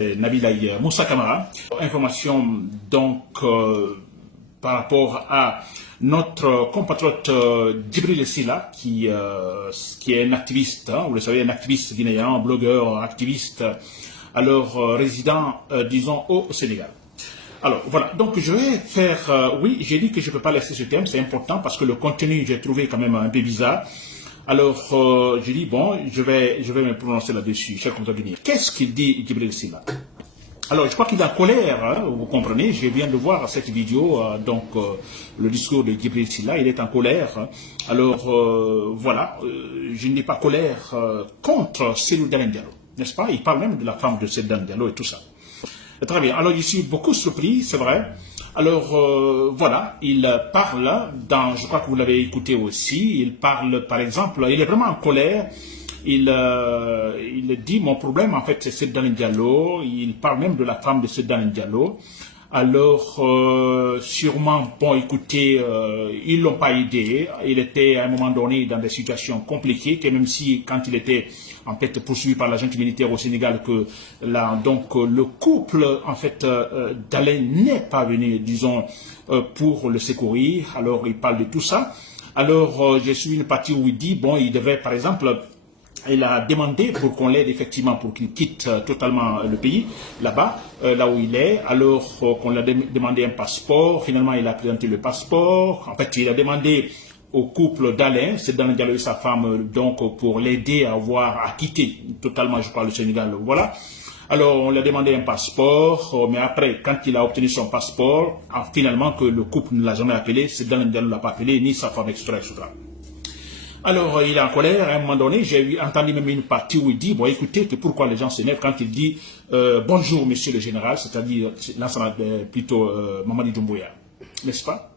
Nabilaï Moussa Kamara. Information donc par rapport à notre compatriote Djibril Silla qui est un activiste, hein, vous le savez, un activiste guinéen, blogueur, activiste, alors résident, disons, au Sénégal. Alors voilà, donc je vais faire, oui, j'ai dit que je ne peux pas laisser ce thème, c'est important parce que le contenu, j'ai trouvé quand même un peu bizarre. Alors, j'ai dit, bon, je vais me prononcer là-dessus, cher compatriote guinéen. Qu'est-ce qu'il dit Djibril Silla? Alors, je crois qu'il est en colère, hein, vous comprenez, je viens de voir cette vidéo, le discours de Djibril Silla, il est en colère. Hein. Alors, voilà, je n'ai pas colère contre Cellou Dalein Diallo, n'est-ce pas? Il parle même de la femme de Cellou Dalein Diallo et tout ça. Très bien, alors je suis beaucoup surpris, c'est vrai. Alors, voilà, il parle, je crois que vous l'avez écouté aussi, il parle, par exemple, il est vraiment en colère. Il dit, mon problème, en fait, c'est Cellou Dalein Diallo. Il parle même de la femme de Cellou Dalein Diallo. Alors, sûrement, bon, écoutez, ils ne l'ont pas aidé. Il était, à un moment donné, dans des situations compliquées, que même si, quand il était, en fait, poursuivi par la junte militaire au Sénégal, que là, donc, le couple, en fait, Dalein n'est pas venu, disons, pour le secourir. Alors, il parle de tout ça. Alors, j'ai suivi une partie où il dit, bon, il devait, par exemple, il a demandé pour qu'on l'aide effectivement pour qu'il quitte totalement le pays, là-bas, là où il est. Alors qu'on lui a demandé un passeport. Finalement, il a présenté le passeport. En fait, il a demandé au couple Dalein, c'est Dalein Diallo et sa femme, donc pour l'aider à quitter totalement, je crois, le Sénégal. Voilà. Alors, on lui a demandé un passeport, mais après, quand il a obtenu son passeport, finalement, que le couple ne l'a jamais appelé, c'est Dalein Diallo ne l'a pas appelé, ni sa femme, etc., etc. Alors, il est en colère. À un moment donné, j'ai entendu même une partie où il dit, bon, écoutez, que pourquoi les gens s'énervent quand il dit bonjour, monsieur le général, c'est-à-dire, l'ensemble plutôt Mamadi Doumbouya, n'est-ce pas?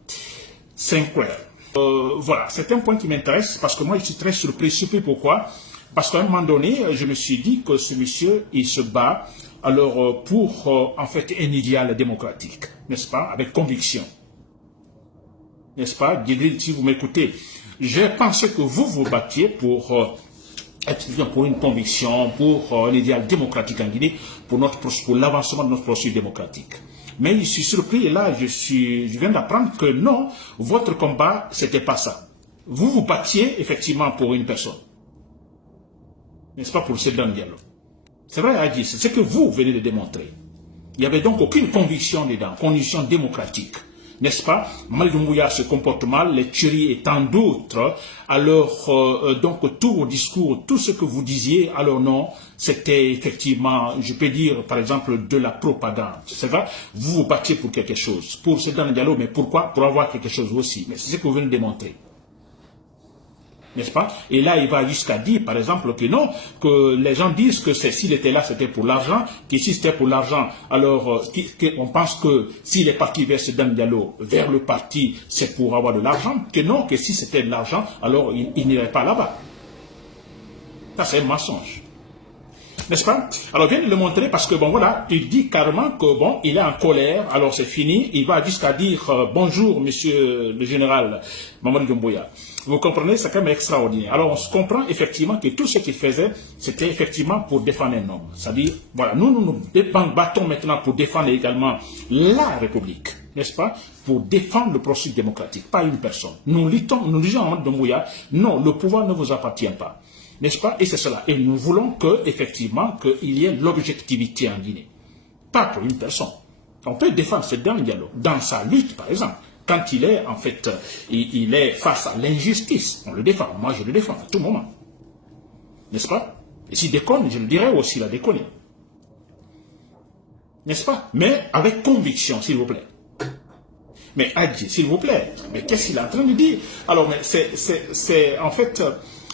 C'est clair. Voilà, c'est un point qui m'intéresse parce que moi, je suis très surpris. Pourquoi? Parce qu'à un moment donné, je me suis dit que ce monsieur, il se bat alors pour, en fait, un idéal démocratique, n'est-ce pas? Avec conviction. N'est-ce pas? Si vous m'écoutez, je pense que vous vous battiez pour pour une conviction, pour un idéal démocratique en Guinée, pour l'avancement de notre processus démocratique. Mais je suis surpris, et là, je viens d'apprendre que non, votre combat, c'était pas ça. Vous vous battiez effectivement pour une personne. N'est-ce pas, pour Cellou Dalein Diallo? C'est vrai, Adi, c'est ce que vous venez de démontrer. Il n'y avait donc aucune conviction dedans, conviction démocratique. N'est-ce pas? Mamadi Doumbouya se comporte mal, les tueries et tant d'autres. Alors, donc, tout vos discours, tout ce que vous disiez, alors non, c'était effectivement, je peux dire, par exemple, de la propagande. C'est vrai? Vous vous battiez pour quelque chose. Pour Cellou Dalein Diallo, mais pourquoi? Pour avoir quelque chose aussi. Mais c'est ce que vous venez de démontrer. N'est-ce pas? Et là, il va jusqu'à dire, par exemple, que non, que les gens disent que s'il était là, c'était pour l'argent, que si c'était pour l'argent, alors on pense que s'il est parti vers ce Dalein Diallo, vers le parti, c'est pour avoir de l'argent, que non, que si c'était de l'argent, alors il n'irait pas là-bas. Ça, c'est un mensonge. N'est-ce pas? Alors, je viens de le montrer parce que, bon, voilà, il dit carrément que, bon, il est en colère, alors c'est fini, il va jusqu'à dire bonjour, monsieur le général Mamadi Doumbouya. Vous comprenez, c'est quand même extraordinaire. Alors, on se comprend effectivement que tout ce qu'il faisait, c'était effectivement pour défendre un homme. C'est-à-dire, voilà, nous battons maintenant pour défendre également la République, n'est-ce pas? Pour défendre le processus démocratique, pas une personne. Nous disons à Mamadi Doumbouya, non, le pouvoir ne vous appartient pas. N'est-ce pas? Et c'est cela. Et nous voulons effectivement, qu'il y ait l'objectivité en Guinée. Pas pour une personne. On peut défendre Cellou Dalein Diallo dans sa lutte, par exemple. Quand il est, en fait, il est face à l'injustice, on le défend. Moi, je le défends à tout moment. N'est-ce pas? Et s'il déconne, je le dirais aussi, il a déconné. N'est-ce pas? Mais avec conviction, s'il vous plaît. Mais Adji, s'il vous plaît, mais qu'est-ce qu'il est en train de dire? Alors, mais c'est en fait...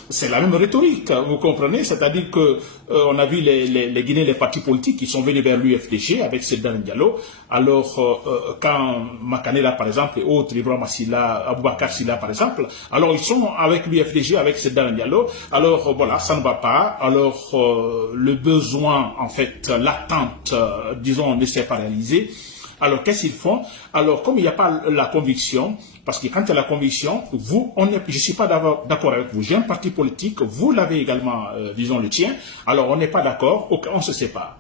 C'est la même rhétorique, vous comprenez? C'est-à-dire que on a vu les Guinéens, les partis politiques qui sont venus vers l'UFDG avec Cellou Dalein Diallo. Alors, quand Makanela, par exemple, et autres, Ibrahim Silla, Aboubakar Silla, par exemple, alors ils sont avec l'UFDG, avec Cellou Dalein Diallo. Alors, voilà, ça ne va pas. Alors, le besoin, en fait, l'attente, disons, ne s'est pas réalisé. Alors, qu'est-ce qu'ils font? Alors, comme il n'y a pas la conviction, parce que quand il y a la conviction, je ne suis pas d'accord avec vous. J'ai un parti politique, vous l'avez également, disons, le tien. Alors, on n'est pas d'accord, on se sépare.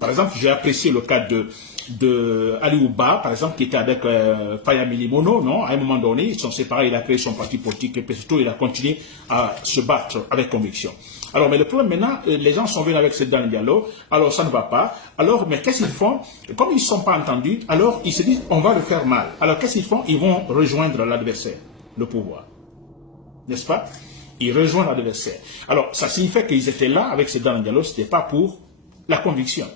Par exemple, j'ai apprécié le cas de Ali Ouba, par exemple, qui était avec Fayami Limono, non? À un moment donné, ils sont séparés, il a créé son parti politique, et surtout, il a continué à se battre avec conviction. Alors, mais le problème maintenant, les gens sont venus avec ce Dan Diallo, alors ça ne va pas. Alors, mais qu'est-ce qu'ils font? Comme ils ne sont pas entendus, alors ils se disent, on va le faire mal. Alors, qu'est-ce qu'ils font? Ils vont rejoindre l'adversaire, le pouvoir. N'est-ce pas? Ils rejoignent l'adversaire. Alors, ça signifie qu'ils étaient là avec ce Dan Diallo, ce n'était pas pour la conviction.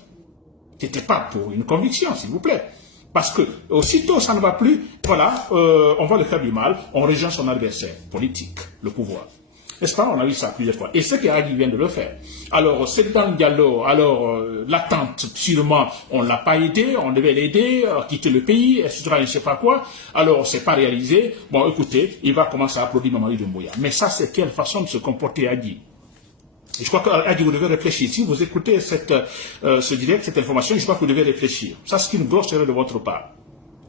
Ce n'était pas pour une conviction, s'il vous plaît. Parce que, aussitôt ça ne va plus, voilà, on va le faire du mal, on rejoint son adversaire politique, le pouvoir. N'est-ce pas? On a vu ça plusieurs fois. Et c'est qu'Adi vient de le faire. Alors, c'est dans le dialogue, alors, l'attente, sûrement, on ne l'a pas aidé, on devait l'aider, quitter le pays, etc., je ne sais pas quoi. Alors, c'est pas réalisé. Bon, écoutez, il va commencer à applaudir Mamadi Doumbouya. Mais ça, c'est quelle façon de se comporter Adi? Je crois qu'Adi, vous devez réfléchir. Si vous écoutez ce direct, cette information, je crois que vous devez réfléchir. Ça, c'est une grosse erreur de votre part.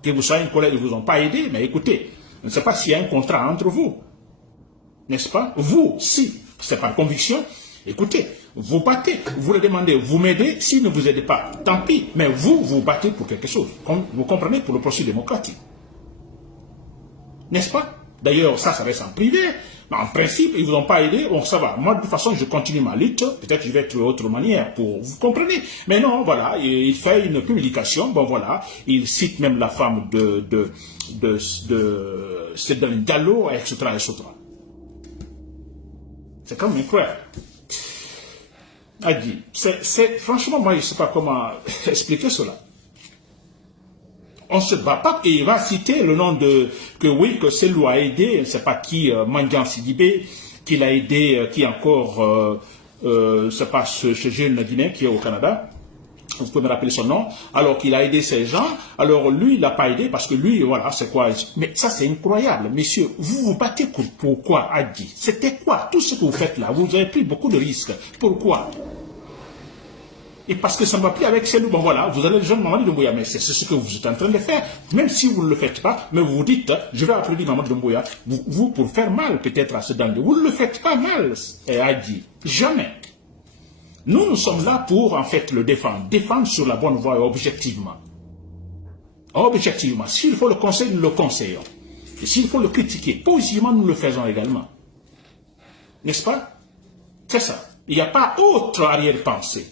Que vous soyez un collègue, ils ne vous ont pas aidé, mais écoutez, je ne sais pas s'il y a un contrat entre vous. N'est-ce pas? Vous, si c'est par conviction, écoutez, vous battez, vous le demandez, vous m'aidez, s'il ne vous aide pas, tant pis, mais vous, vous battez pour quelque chose, vous comprenez, pour le processus démocratique. N'est-ce pas? D'ailleurs, ça reste en privé, mais en principe, ils ne vous ont pas aidé, bon, ça va. Moi, de toute façon, je continue ma lutte, peut-être je vais trouver autre manière pour, vous comprenez? Mais non, voilà, il fait une publication, bon voilà, il cite même la femme de Sedan Diallo, etc., etc. C'est quand même incroyable. Adi, franchement, moi, je ne sais pas comment expliquer cela. On ne se bat pas et il va citer le nom que c'est lui a aidé, je ne sais pas qui, Mandian Sidibé, qui l'a aidé, qui encore, je ne sais pas, ce jeune Guinéen qui est au Canada. Vous pouvez me rappeler son nom, alors qu'il a aidé ces gens, alors lui, il l'a pas aidé, parce que lui, voilà, c'est quoi? Mais ça, c'est incroyable, messieurs, vous vous battez pourquoi, Adi? C'était quoi? Tout ce que vous faites là, vous avez pris beaucoup de risques. Pourquoi? Et parce que ça ne va plus avec celle, bon voilà, vous allez le jeune Mamadi Doumbouya, mais c'est ce que vous êtes en train de faire, même si vous ne le faites pas, mais vous vous dites, je vais applaudir Mamadi Doumbouya, vous pour faire mal peut-être à ce danger, vous ne le faites pas mal, Adi, jamais. Nous sommes là pour, en fait, le défendre sur la bonne voie, objectivement. Objectivement. S'il faut le conseiller, nous le conseillons. Et s'il faut le critiquer, positivement, nous le faisons également. N'est-ce pas? C'est ça. Il n'y a pas autre arrière-pensée.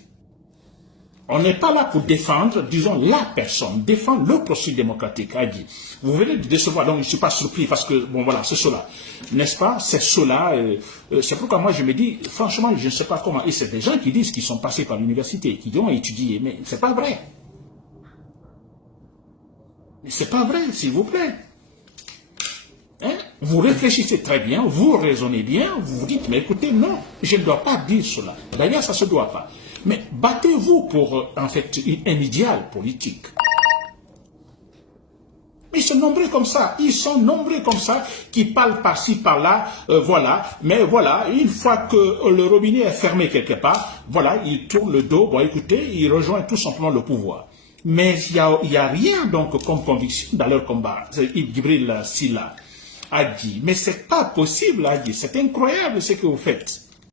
On n'est pas là pour défendre, disons, la personne, défendre le processus démocratique, a dit. Vous venez de décevoir, donc je ne suis pas surpris parce que, bon voilà, c'est cela. N'est-ce pas? C'est cela. C'est pourquoi moi je me dis, franchement, je ne sais pas comment. Et c'est des gens qui disent qu'ils sont passés par l'université, qui ont étudié, mais c'est pas vrai. C'est pas vrai, s'il vous plaît. Hein? Vous réfléchissez très bien, vous raisonnez bien, vous vous dites, mais écoutez, non, je ne dois pas dire cela. D'ailleurs, ça ne se doit pas. Mais battez-vous pour, en fait, un idéal politique. Ils sont nombreux comme ça, qui parlent par-ci, par-là, voilà. Mais voilà, une fois que le robinet est fermé quelque part, voilà, ils tournent le dos, bon écoutez, ils rejoignent tout simplement le pouvoir. Mais il y a rien donc comme conviction dans leur combat. Djibril Silla a dit, mais c'est pas possible, a dit, c'est incroyable ce que vous faites.